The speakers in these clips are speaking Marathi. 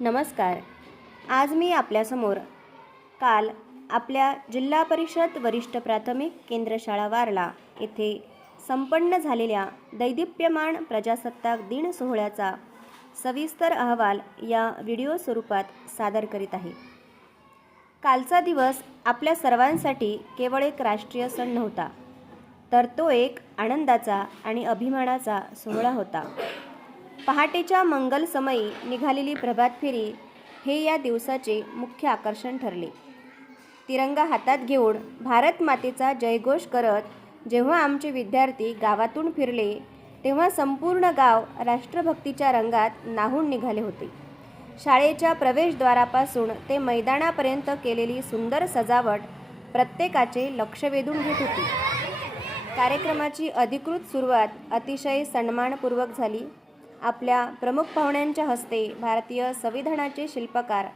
नमस्कार. आज मी आपल्यासमोर काल आपल्या जिल्हा परिषद वरिष्ठ प्राथमिक केंद्र शाळा वारला येथे संपन्न झालेल्या दैदिप्यमान प्रजासत्ताक दिन सोहळ्याचा सविस्तर अहवाल या व्हिडिओ स्वरूपात सादर करीत आहे. कालचा दिवस आपल्या सर्वांसाठी केवळ एक राष्ट्रीय सण नव्हता, तर तो एक आनंदाचा आणि अभिमानाचा सोहळा होता. पहाटेच्या मंगल समयी निघालेली प्रभात फेरी हे या दिवसाचे मुख्य आकर्षण ठरले. तिरंगा हातात घेऊन भारत मातेचा जयघोष करत जेव्हा आमचे विद्यार्थी गावातून फिरले, तेव्हा संपूर्ण गाव राष्ट्रभक्तीच्या रंगात न्हाऊन निघाले होते. शाळेच्या प्रवेशद्वारापासून ते मैदानापर्यंत केलेली सुंदर सजावट प्रत्येकाचे लक्ष वेधून घेत होती. कार्यक्रमाची अधिकृत सुरुवात अतिशय सन्मानपूर्वक झाली. आपल्या प्रमुख पाहुण्यांच्या हस्ते भारतीय संविधानाचे शिल्पकार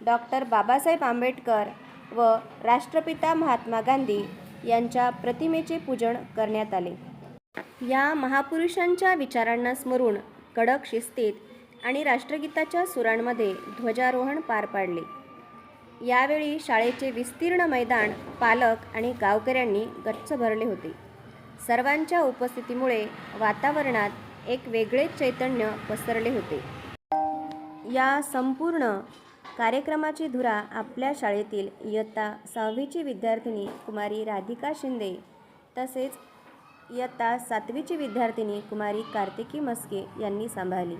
डॉक्टर बाबासाहेब आंबेडकर व राष्ट्रपिता महात्मा गांधी यांच्या प्रतिमेचे पूजन करण्यात आले. या महापुरुषांच्या विचारांना स्मरून कडक शिस्तीत आणि राष्ट्रगीताच्या सुरांमध्ये ध्वजारोहण पार पाडले. यावेळी शाळेचे विस्तीर्ण मैदान पालक आणि गावकऱ्यांनी गच्च भरले होते. सर्वांच्या उपस्थितीमुळे वातावरणात एक वेगळेच चैतन्य पसरले होते. या संपूर्ण कार्यक्रमाची धुरा आपल्या शाळेतील इयत्ता 6वीची विद्यार्थिनी कुमारी राधिका शिंदे तसेच इयत्ता 7वीची विद्यार्थिनी कुमारी कार्तिकी मस्के यांनी सांभाळली.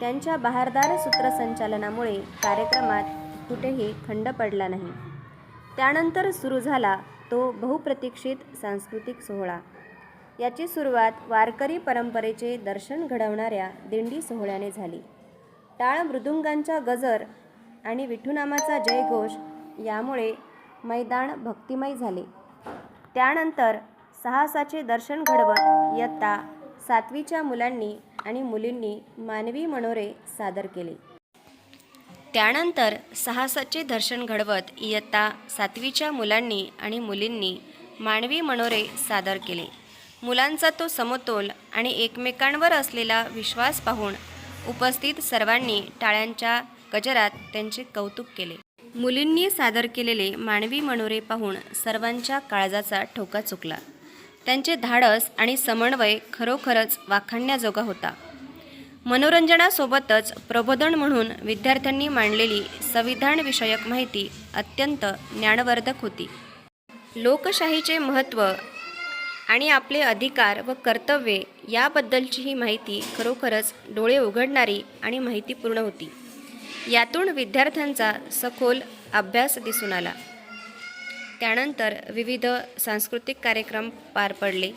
त्यांच्या बहारदार सूत्रसंचालनामुळे कार्यक्रमात कुठेही खंड पडला नाही. त्यानंतर सुरू झाला तो बहुप्रतीक्षित सांस्कृतिक सोहळा. याची सुरुवात वारकरी परंपरेचे दर्शन घडवणाऱ्या दिंडी सोहळ्याने झाली. टाळ मृदुंगांचा गजर आणि विठुनामाचा जयघोष यामुळे मैदान भक्तिमय झाले. त्यानंतर साहसाचे दर्शन घडवत इयत्ता 7वीच्या मुलांनी आणि मुलींनी मानवी मनोरे सादर केले. त्यानंतर साहसाचे दर्शन घडवत इयत्ता 7वीच्या मुलांनी आणि मुलींनी मानवी मनोरे सादर केले. मुलांचा तो समतोल आणि एकमेकांवर असलेला विश्वास पाहून उपस्थित सर्वांनी टाळ्यांच्या गजरात त्यांचे कौतुक केले. मुलींनी सादर केलेले मानवी मनोरे पाहून सर्वांच्या काळजाचा ठोका चुकला. त्यांचे धाडस आणि समन्वय खरोखरच वाखाणण्याजोगा होता. मनोरंजनासोबतच प्रबोधन म्हणून विद्यार्थ्यांनी मांडलेली संविधानविषयक माहिती अत्यंत ज्ञानवर्धक होती. लोकशाहीचे महत्त्व आणि आपले अधिकार व कर्तव्ये याबद्दलची ही माहिती खरोखरच डोळे उघडणारी आणि माहितीपूर्ण होती. यातून विद्यार्थ्यांचा सखोल अभ्यास दिसून आला. त्यानंतर विविध सांस्कृतिक कार्यक्रम पार पडले.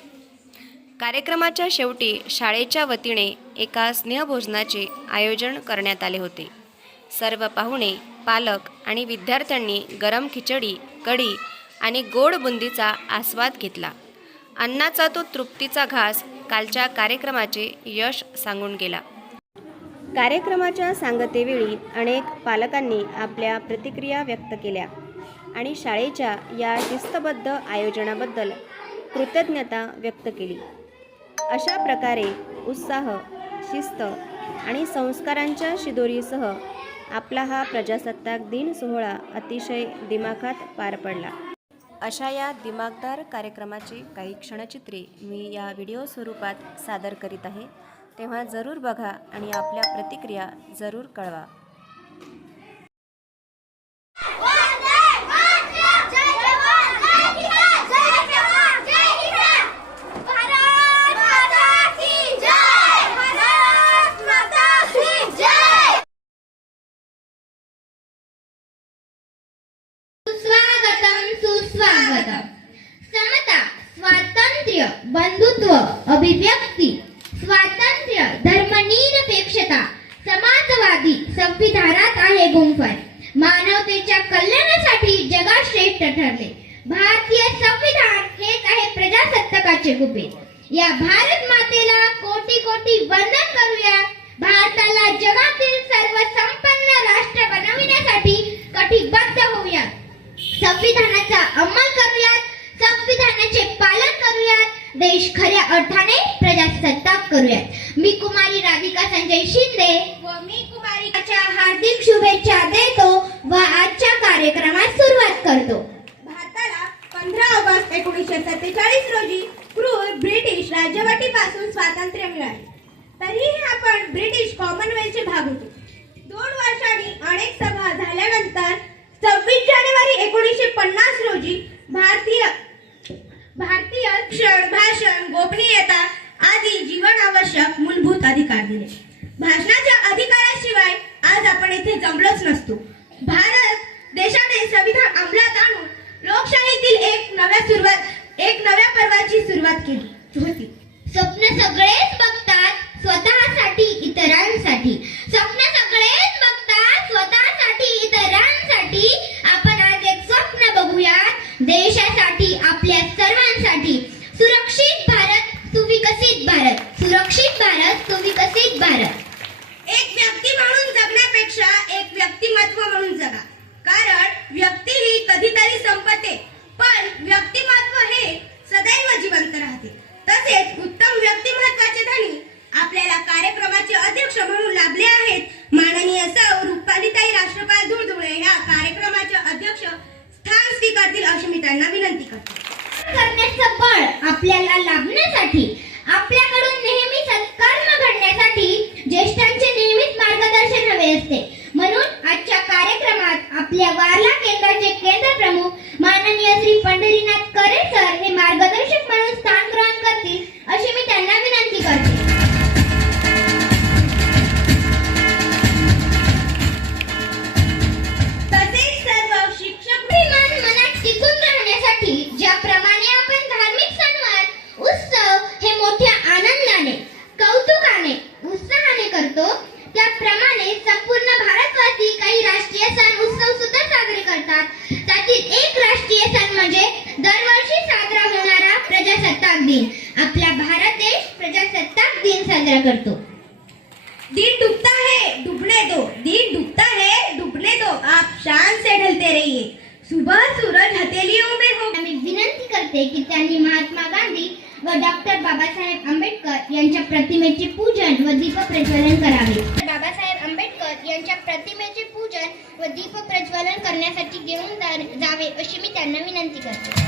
कार्यक्रमाच्या शेवटी शाळेच्या वतीने एका स्नेहभोजनाचे आयोजन करण्यात आले होते. सर्व पाहुणे, पालक आणि विद्यार्थ्यांनी गरम खिचडी, कढी आणि गोड बुंदीचा आस्वाद घेतला. अन्नाचा तो तृप्तीचा घास कालच्या कार्यक्रमाचे यश सांगून गेला. कार्यक्रमाच्या सांगतेवेळी अनेक पालकांनी आपल्या प्रतिक्रिया व्यक्त केल्या आणि शाळेच्या या शिस्तबद्ध आयोजनाबद्दल कृतज्ञता व्यक्त केली. अशा प्रकारे उत्साह, शिस्त आणि संस्कारांच्या शिदोरीसह आपला हा प्रजासत्ताक दिन सोहळा अतिशय दिमाखात पार पडला. अशा या दिमागदार कार्यक्रमाची काही क्षणचित्रे मी या व्हिडिओ स्वरूपात सादर करीत आहे. तेव्हा जरूर बघा आणि आपल्या प्रतिक्रिया जरूर कळवा. सुस्वागतम. समता, स्वातंत्र्य, बंधुत्व, अभिव्यक्ती स्वातंत्र्य, धर्मनिरपेक्षता, समाजवादी संविधानात आहे गुंफर. मानवतेच्या कल्याणासाठी जगात श्रेष्ठ ठरले. भारतीय संविधान हेच आहे प्रजासत्ताकाचे गुपित. या भारत मातेला कोटी कोटी वंदन करूया. भारताला जगातील सर्वसंपन्न राष्ट्र बनविण्यासाठी कटिबद्ध होऊयात. संविधानाचा अंमल करूयात. संविधानाचे पालन करूयात. देश खऱ्या अर्थाने प्रजासत्ताक करूयात. मी कुमारी राधिका संजय शिंदे व मी कुमारीच्या हार्दिक शुभेच्छा देतो व आजच्या कार्यक्रमास सुरुवात करतो. भारताला 15 ऑगस्ट 1947 रोजी क्रूर ब्रिटिश राजवटीपासून स्वातंत्र्य मिळाले. तरीही आपण ब्रिटिश कॉमनवेल्थचे भाग होतो. 2 वर्षांनी अनेक सभा झाल्यानंतर 26 जानेवारी 1950 रोजी भारतीय शिक्षण, भाषण, गोपनीयता आदी जीवन आवश्यक मूलभूत अधिकार दिले. भाषणाच्या अधिकाराशिवाय आज आपण येथे जमलोच नसतो. भारत देशाने संविधान अंमलात आणून लोकशाहीतील एक नव्या पर्वाची सुरुवात केली होती. स्वप्न सगळेच बघतात, स्वतःसाठी इतरांसाठी. स्वप्न सगळेच बघतात, स्वतःसाठी इतरांसाठी. आपण आज एक स्वप्न बघूयात, देशासाठी, आपल्या सर्वांसाठी. सुरक्षित भारत, सुविकसित भारत. सुरक्षित भारत, सुविकसित भारत. एक व्यक्ती म्हणून जगण्यापेक्षा एक व्यक्तिमत्व म्हणून जगा. कारण व्यक्ती ही कधीतरी संपते, पण व्यक्तिमत्व हे सदैव जिवंत राहते. तसेच उत्तम व्यक्तिमत्वाचे धनी आपल्याला कार्यक्रमाचे अध्यक्ष म्हणून लाभले आहेत माननीय सौ रुपालीताई राष्ट्रपाल धुळधुळे. ह्या कार्यक्रमाचे अध्यक्ष स्थान स्वीकारतील अशी मी त्यांना विनंती करते. करण्याचं बळ आपल्याला लाभण्यासाठी, आपल्याकडून नेहमी सत्कर्म घडण्यासाठी ज्येष्ठांचे नेहमीच मार्गदर्शन हवे असते. म्हणून आजच्या कार्यक्रमात आपल्या वारला केंद्राचे केंद्र प्रमुख माननीय श्री पंढरीनाथ करे सर हे मार्गदर्शक म्हणून स्थान ग्रहण करतील अशी मी त्यांना विनंती करते. तसेच सर्व शिक्षक अभिमान मनात टिकून राहण्यासाठी ज्याप्रमाणे आपण धार्मिक सणवार, उत्सव हे मोठ्या आनंदाने, कौतुकाने, उत्साहाने करतो, त्याप्रमाणे संपूर्ण भारतवासी काही राष्ट्रीय सण, उत्सव सुद्धा साजरे करतात. त्यातील एक राष्ट्रीय सण म्हणजे दरवर्षी साजरा होणारा प्रजासत्ताक दिन. आपला भारत देश प्रजासत्ताक दिन साजरा करतो. दिन डूबता है डूबने दो, दिन डूबता है डूबने दो, आप शान से ढलते रहिए, सुबह सूरज हथेलियों में हो. मी विनंती करते की त्यांनी महात्मा गांधी व डॉक्टर बाबासाहेब आंबेडकर यांच्या प्रतिमेचे पूजन व दीप प्रज्वलन करावे. बाबासाहेब आंबेडकर यांच्या प्रतिमेचे पूजन व दीप प्रज्वलन करण्यासाठी घेऊन जावे अशी मी त्यांना विनंती करते.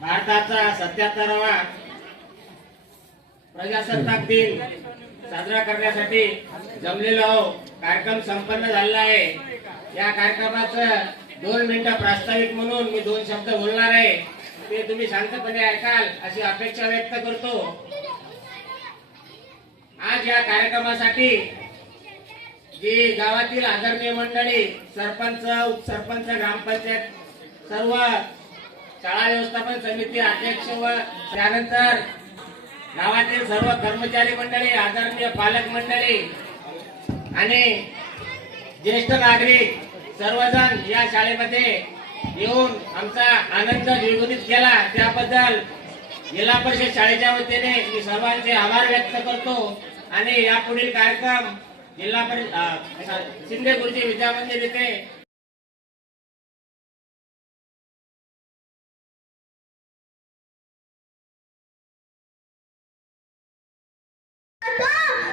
भारताचा 77वा प्रजासत्ताक दिन साजरा करण्यासाठी जमलेलो कार्यक्रम संपन्न झालेला आहे. या कार्यक्रमाचं 2 मिनिटं प्रास्ताविक म्हणून मी 2 शब्द बोलणार आहे. ते तुम्ही शांतपणे ऐकाल अशी अपेक्षा व्यक्त करतो. आज या कार्यक्रमासाठी जी गावातील आदरणीय मंडळी, सरपंच, उपसरपंच, ग्रामपंचायत, सर्व शाळा व्यवस्थापन समिती अध्यक्ष व त्यानंतर गावातील सर्व कर्मचारी मंडळी, आदरणीय पालक मंडळी आणि ज्येष्ठ नागरिक सर्वजण या शाळेमध्ये येऊन आमचा आनंद द्विगुणित केला त्याबद्दल जिल्हा परिषद शाळेच्या वतीने मी सर्वांचे आभार व्यक्त करतो. आणि यापुढील कार्यक्रम जिल्हा परिषद शिंदे गुरुजी विद्या मंदिर येथे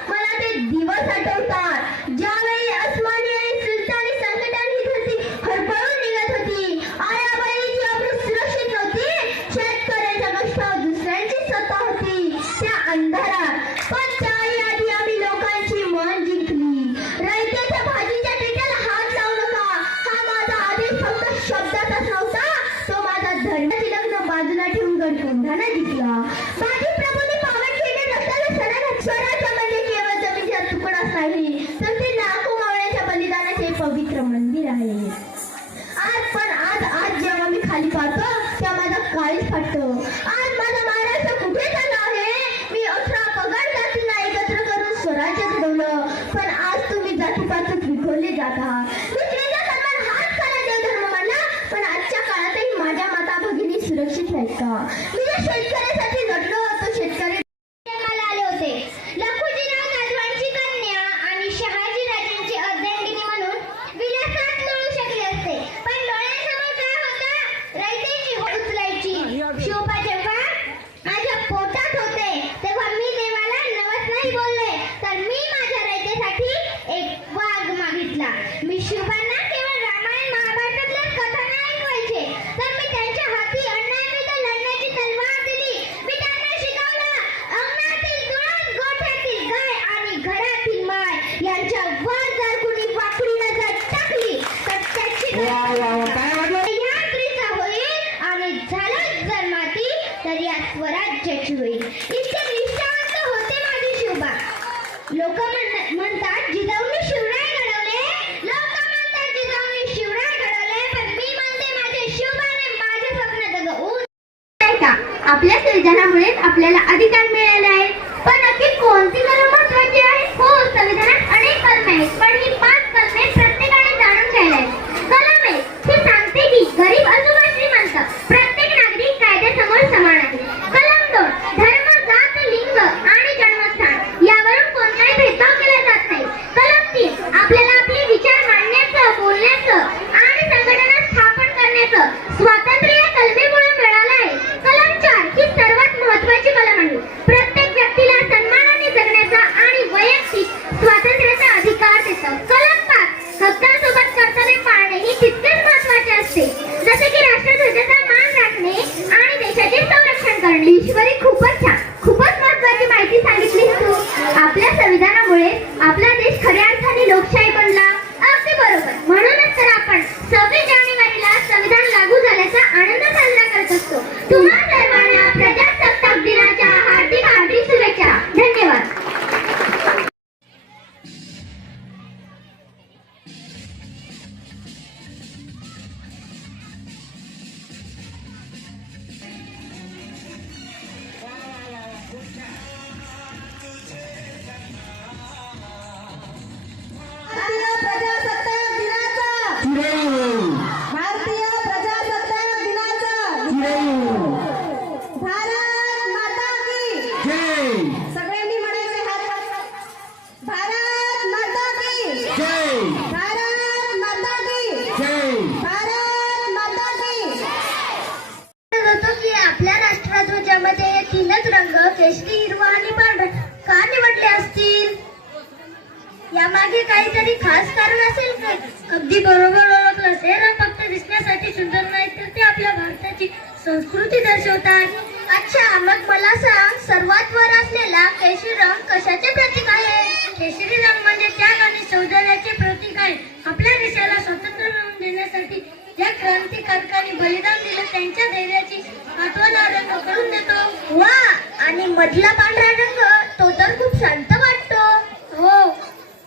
मला ते दिवस आठवतात ज्यावेळी अस्मानी आणि सुलतानी संघटन ही धरती हरपळून निघत होती. आयाबाईची आपली सुरक्षित नव्हती. शेतकऱ्याच्या कष्टावर दुसऱ्यांची सत्ता होती. त्या अंधारात पण त्याही आधी आम्ही लोकांची मन जिंकली. रयतेच्या भाजीच्या टेट्याला हात लावू नका हा माझा आदेश फक्त शब्दाचाच नव्हता, तो माझा धर्माचे लग्न बाजूला ठेवून गडकोंढाणा जिंकला. माझी प्रभूने पावन केले नसताना सणाला स्वराज्य म्हणजे केवळ जमिनीचा तुकडाच नाही तर ते लाखो मावळ्यांच्या बलिदानाचे पवित्र मंदिर आहे. आज जेव्हा मी खाली पाहतो तेव्हा माझा काळीज फाटतो. आज माझा महाराष्ट्र कुठे चालला आहे? मी 18 पगड जातींना एकत्र करून स्वराज्य घडवलं, पण आज तुम्ही जातीपातीत विखुरले जात आहात. मी स्त्रीचा सन्मान हाच खरा देवधर्म मानला, पण आजच्या काळातही माझ्या माता भगिनी सुरक्षित आहेत का? मी ज्या शेतकऱ्यासाठी लढलो तो शेतकरी जन्माला आले होते. लखुजीराव जाधवांची कन्या आणि शहाजी राजांची अर्धांगिनी म्हणून विलासात लोळू शकले असते, पण डोळ्यांसमोर काय होतं? रयतेची होड उचलायची. शिवबा जेव्हा माझ्या पोटात होते तेव्हा मी देवाला नवस नाही बोलले, तर मी माझ्या रयतेसाठी एक वाघ मागितला. मी शिवबांना केवळ रामायण महाभारतातल्या कथा नाही ऐकवायचे, तर मी त्यांच्या हाती अन्यायाविरुद्ध लढण्याची तलवार दिली. मी त्यांना शिकवलं अंगणातील तुळस, गोठ्यातील गाय आणि घरातील माय यांच्या वर जर कुणी वाकडी नजर टाकली तर त्याची या स्त्रीचा होईल आणि झालं जर माती तर या स्वराज्याची होईल. इतके निष्ठावंत होते माझे शिवबा. लोक म्हणतात जिजाऊंनी शिवराय घडवले, लोक म्हणतात जिजाऊंनी शिवराय घडवले, पण मी म्हणते माझे शिवबाने माझे स्वप्न जगवून का आपल्या संविधानामुळे आपल्याला अधिकार मिळाले आहेत. पण नक्की कोणती कलम महत्त्वाची आहे? हो, संविधानात अनेक कलमे आहेत, पण ही 5 कलमे प्रत्येकाने जाणून घ्यायला आहेत. कलम 1 ही सांगते की गरीब असो वा श्रीमंत प्रत्येक नागरिक कायद्यासमोर समान आहे. कलम 2 धर्म, जात, लिंग आणि जन्मस्थान यावरून कोणताही भेदभाव केला जात नाही. कलम 3 आपल्याला आपले विचार मांडण्याचं, बोलण्याचं आणि संघटना स्थापन करण्याचं स्वातंत्र्य या कलमेमुळे मिळालं आहे. कलम 4 ही सर्वात महत्त्वाची कलम आहे. प्रत्येक व्यक्तीला सन्मानाने जगण्याचा आणि वैयक्तिक स्वातंत्र्याचा अधिकार देतं. कलम 5 हक्कांसोबत कर्तव्य पाळणे ही तितकेच महत्त्वाचे असते, जसे की राष्ट्रध्वजाचा मान राखणे आणि देशाचे संरक्षण करणे. ईश्वरी खूपच छान, खूपच महत्त्वाची माहिती सांगितलीस तू. आपल्या संविधानामुळे आपला देश खऱ्या अर्थाने लोकशाही बनला. अगदी बरोबर. म्हणूनच तर आपण 26 जानेवारीला संविधान लागू झाल्याचा आनंद साजरा करत असतो. तुम्हा सर्वांना प्रजासत्ताक दिनाच्या हार्दिक हार्दिक शुभेच्छा. धन्यवाद. भारतीय प्रजासत्ताक दिनाचा भारत माता की सगळ्यांनी म्हणायचे हात. भारत माता की भारत माता की भारत माता की. होतो की आपल्या राष्ट्रध्वजामध्ये हे 3च रंग केशरी, हिरवा आणि पांढरा का निवडले असतील? यामागे काहीतरी खास कारण असेल का? अगदी बरोबर ओळखलं. हे रंग फक्त दिसण्यासाठी सुंदर नाही, तर ते आपल्या भारताची संस्कृती दर्शवतात. अच्छा, मग मला सांग, सर्वात वर असलेला केशरी रंग कशाचे प्रतीक आहे? केशरी रंग म्हणजे त्याग आणि सौंदर्याचे प्रतीक आहे. आपल्या देशाला स्वातंत्र्य मिळवून देण्यासाठी ज्या क्रांतिकारकांनी बलिदान दिलं त्यांच्या धैर्याची आठवण हा रंग करून देतो. वा, आणि मधला पांढरा रंग तो तर खूप शांत वाटतो. हो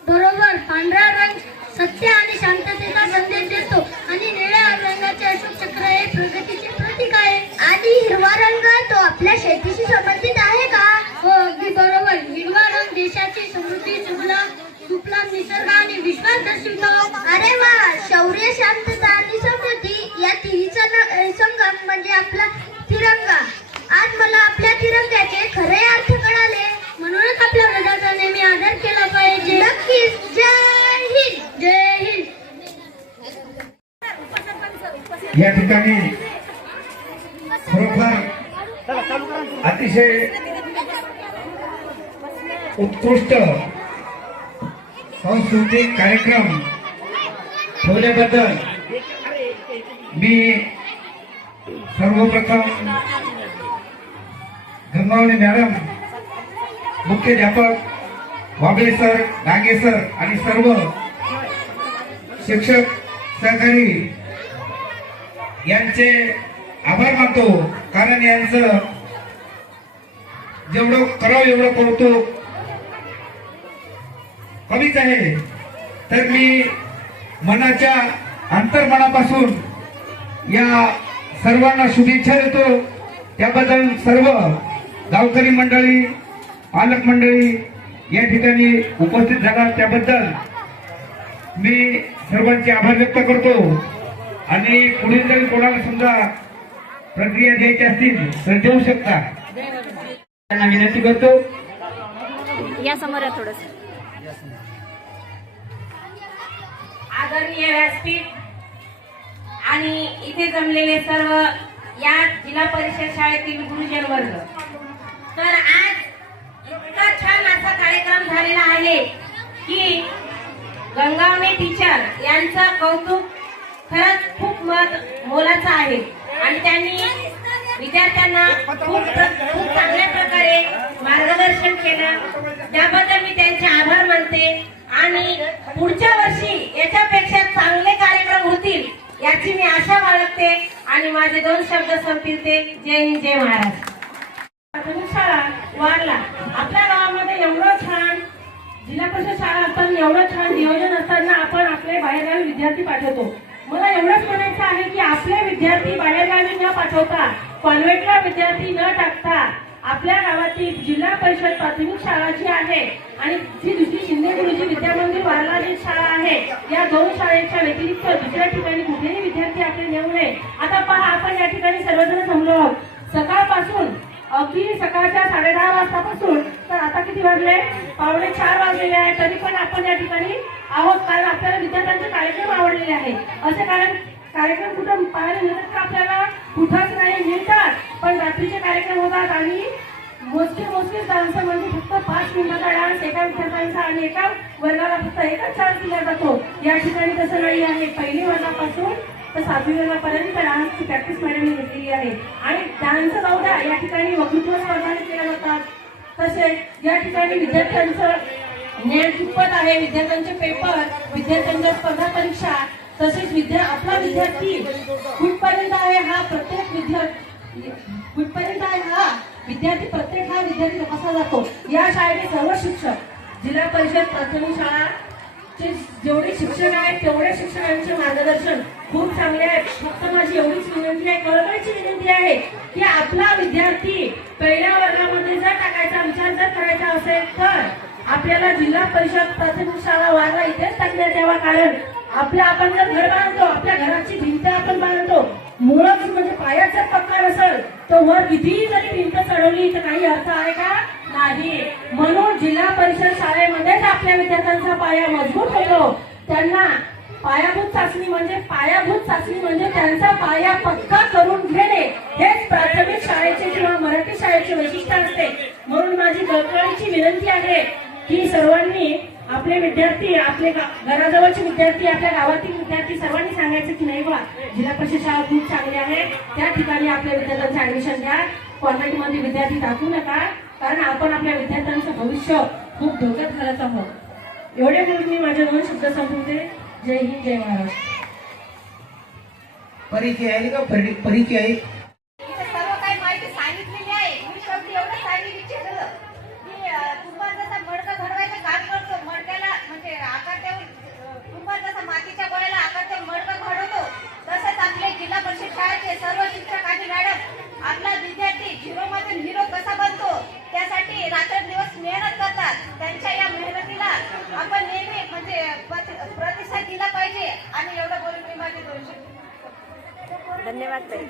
बरोबर, पांढरा रंग सत्य आणि शांततेचा संदेश देतो आणि निळ्या रंगाचे अशोक चक्र हे प्रगतीचे प्रतीक आहे. आणि हिरवा रंग तो आपल्या शेतीशी संबंधित आहे का? हो अगदी बरोबर, हिरवा रंग देशाची समृद्धी, सुफलाम निसर्ग आणि विश्वास दर्शवितो. अरे वा, शौर्य, शांतता आणि समृद्धी या तिन्हीचा संगम म्हणजे आपला तिरंगा. आज मला आपल्या तिरंग्याचे खरे अर्थ कळाले. म्हणूनच आपल्या ध्वजाचा नेहमी आदर केला पाहिजे. नक्कीच. जय हिंद. जय हिंद. या ठिकाणी खरोखर अतिशय उत्कृष्ट सांस्कृतिक कार्यक्रम ठेवल्याबद्दल मी सर्वप्रथम गंगावणे मॅडम, मुख्याध्यापक वागळे सर, डांगे सर आणि सर्व शिक्षक सहकारी यांचे आभार मानतो. कारण यांचं जेवढं करावं एवढं कौतुक कमीच आहे. तर मी मनाच्या अंतर्मनापासून या सर्वांना शुभेच्छा देतो. त्याबद्दल सर्व गावकरी मंडळी, पालक मंडळी या ठिकाणी उपस्थित झाला त्याबद्दल मी सर्वांचे आभार व्यक्त करतो. आणि पुढील जरी कोणाला समजा प्रक्रिया द्यायची असतील तर देऊ शकता. त्यांना विनंती करतो. या समोर थोडस. आदरणीय व्यासपीठ आणि इथे जमलेले सर्व या जिल्हा परिषद शाळेतील गुरुजन वर्ग, तर आज इतका छान असा कार्यक्रम झालेला आहे की गंगावणे टीचर यांचं कौतुक खरंच खूप मोलाचं आहे. आणि त्यांनी विद्यार्थ्यांना खूप चांगल्या प्रकारे मार्गदर्शन केलं. त्याबद्दल मी त्यांचे आभार मानते. आणि पुढच्या वर्षी याच्यापेक्षा चांगले कार्यक्रम होतील याची मी आशा बाळगते. आणि माझे 2 शब्द संपवते. जय हिंद, जय महाराष्ट्र. प्राथमिक शाळा वारला आपल्या गावामध्ये एवढं छान जिल्हा परिषद शाळा असताना, एवढं छान नियोजन असताना आपण आपले बाहेरगावी विद्यार्थी पाठवतो. मला एवढंच म्हणायचं आहे की आपले विद्यार्थी बाहेरगावी न पाठवता, कॉन्व्हेंटला विद्यार्थी न टाकता आपल्या गावातील जिल्हा परिषद प्राथमिक शाळा जी आहे आणि जी दुसरी शिंदे गुरुजी विद्यामंदिर वारला जी शाळा आहे, या 2 शाळेच्या व्यतिरिक्त दुसऱ्या ठिकाणी कुठेही विद्यार्थी आपले नेऊ नये. आता पहा, आपण या ठिकाणी सर्वजण जमलो आहोत. सकाळपासून अगदी सकाळच्या 10:30 वाजतापासून तर आता किती वाजले? 3:45 वाजलेले आहे. तरी पण आपण या ठिकाणी आहोत. कारण आपल्याला विद्यार्थ्यांचे कार्यक्रम आवडलेले आहे. असे कार्यक्रम कुठं पाहायला मिळतात का? आपल्याला कुठंच नाही मिळतात. पण रात्रीचे कार्यक्रम होतात आणि मोजकेच डान्स म्हणजे फक्त 5 मिनिटाचा डान्स एका विद्यार्थ्यांचा आणि एका वर्गाला फक्त एकच चान्स दिला जातो. या ठिकाणी तसं नाही आहे. पहिली वर्गापासून तर 7वी वर्गापर्यंत डान्सची प्रॅक्टिस मॅडमने घेतलेली आहे. आणि डान्स जाऊद्या, या ठिकाणी वक्तृत्व स्पर्धा केल्या जातात. तसेच या ठिकाणी विद्यार्थ्यांचं ज्ञान कितपत आहे, विद्यार्थ्यांचे पेपर, विद्यार्थ्यांच्या स्पर्धा परीक्षा, तसेच आपला विद्यार्थी कुठपर्यंत आहे हा प्रत्येक विद्यार्थी तपासला जातो. या शाळेचे सर्व शिक्षक, जिल्हा परिषद प्राथमिक शाळाचे जेवढे शिक्षक आहेत तेवढे शिक्षकांचे मार्गदर्शन खूप चांगले आहे. फक्त माझी एवढीच विनंती आहे, कळकळीची विनंती आहे की आपला विद्यार्थी पहिल्या वर्गामध्ये जर टाकायचा विचार जर करायचा असेल तर आपल्याला जिल्हा परिषद प्राथमिक शाळा वारला इथेच टाकण्यात यावा. कारण आपण जर घर बांधतो, आपल्या घराची भिंत आपण बांधतो, मुळच म्हणजे पायाच जर पक्का नसेल तर वर कितीही जरी भिंत चढवली तर काही अर्थ आहे का? नाही. म्हणून जिल्हा परिषद शाळेमध्येच आपल्या विद्यार्थ्यांचा पाया मजबूत होतो. त्यांना पायाभूत चाचणी म्हणजे त्यांचा पाया पक्का करून घेणे हेच प्राथमिक शाळेचे किंवा मराठी शाळेचे वैशिष्ट्य असते. म्हणून माझी कळकळीची विनंती आहे की सर्वांनी आपले विद्यार्थी, आपले घराजवळचे विद्यार्थी, आपल्या गावातील विद्यार्थी सर्वांनी सांगायचं की नाही बा जिल्हा परिषद शाळा खूप चांगली आहे, त्या ठिकाणी आपल्या विद्यार्थ्यांचं ऍडमिशन घ्या, कॉन्व्हेंटमध्ये विद्यार्थी टाकू नका, कारण आपण आपल्या विद्यार्थ्यांचं भविष्य खूप धोक्यात घालत आहोत. एवढे म्हणून मी माझे 2 शब्द संपवते. जय हिंद, जय महाराष्ट्र. परिचय आहे का परिचय आहे? इथे सर्व काही माहिती सांगितलेली आहे. मी शेवटी एवढं सांगितलं इच्छितो की तुम्हाला जसा मडकं घडवायचं काम करतो, मडक्याला म्हणजे आकार देऊन तुम्हाला जसा मातीच्या गोळ्याला आकार देऊन मडकं घडवतो, तसंच आपले जिल्हा परिषद शाळेचे सर्व शिक्षक आणि मॅडम आपला विद्यार्थी झिरो मधून हिरो कसा बनतो त्यासाठी रात्रंदिवस मेहनत करतात. त्यांच्या या मेहनतीला आपण नेहमी म्हणजे प्रतिसाद दिला पाहिजे. आणि एवढं बोलून मी माझे 2 शब्द धन्यवाद ताई.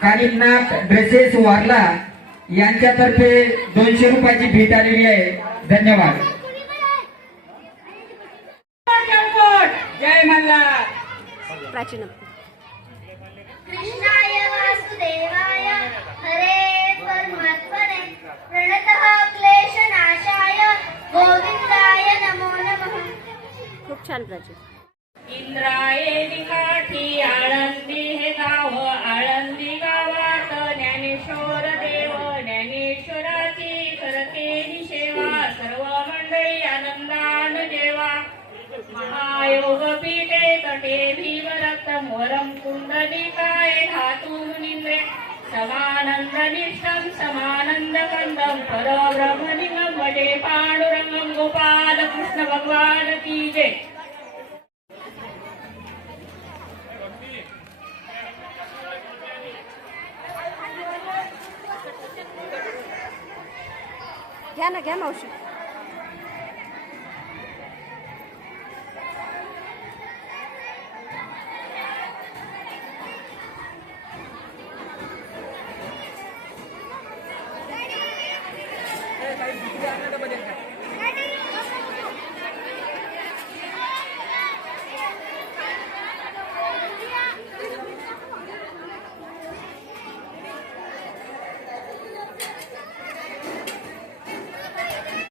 कानिकनाथ ड्रेसेस वारला यांच्यातर्फे 200 रुपयाची भेट आलेली आहे. धन्यवाद. जय मल्हार. प्राचीन कृष्णाय वासुदेवाय हरे परमात्मने प्रणतः क्लेशनाशाय गोविंदाय नमो नमः. खूप छान प्राचीन. इंद्रायणी काठी आळंदी हे गाव, आळंदी गावात ज्ञानेश्वर देव, ज्ञानेश्वराची करते सेवा, सर्व मंडळी आनंदान जेवा. महायोग पीठे तटे भीमरक्त मोरम कुंडलिकाय धातून निंद्रे, समानंद निष्ठम समानंद कंदम परब्रह्मलिंगम भजे पांडुरंगम. गोपाल कृष्ण भगवान की जय. घ्या ना, घ्या मावशी.